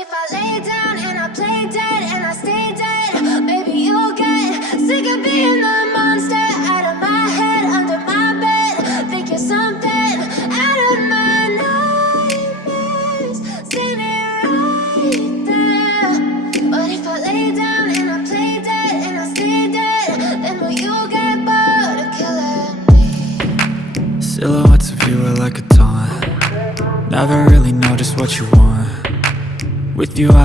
if I lay down and I play dead and I stay dead, maybe you'll get sick of being the monster out of my head, under my bed. Think you're something out of my nightmares, standing right there. But if I lay down and I play dead and I stay dead, then will you get bored of killing me? Silhouettes of you are like a taunt. Never really know just what you want. With you I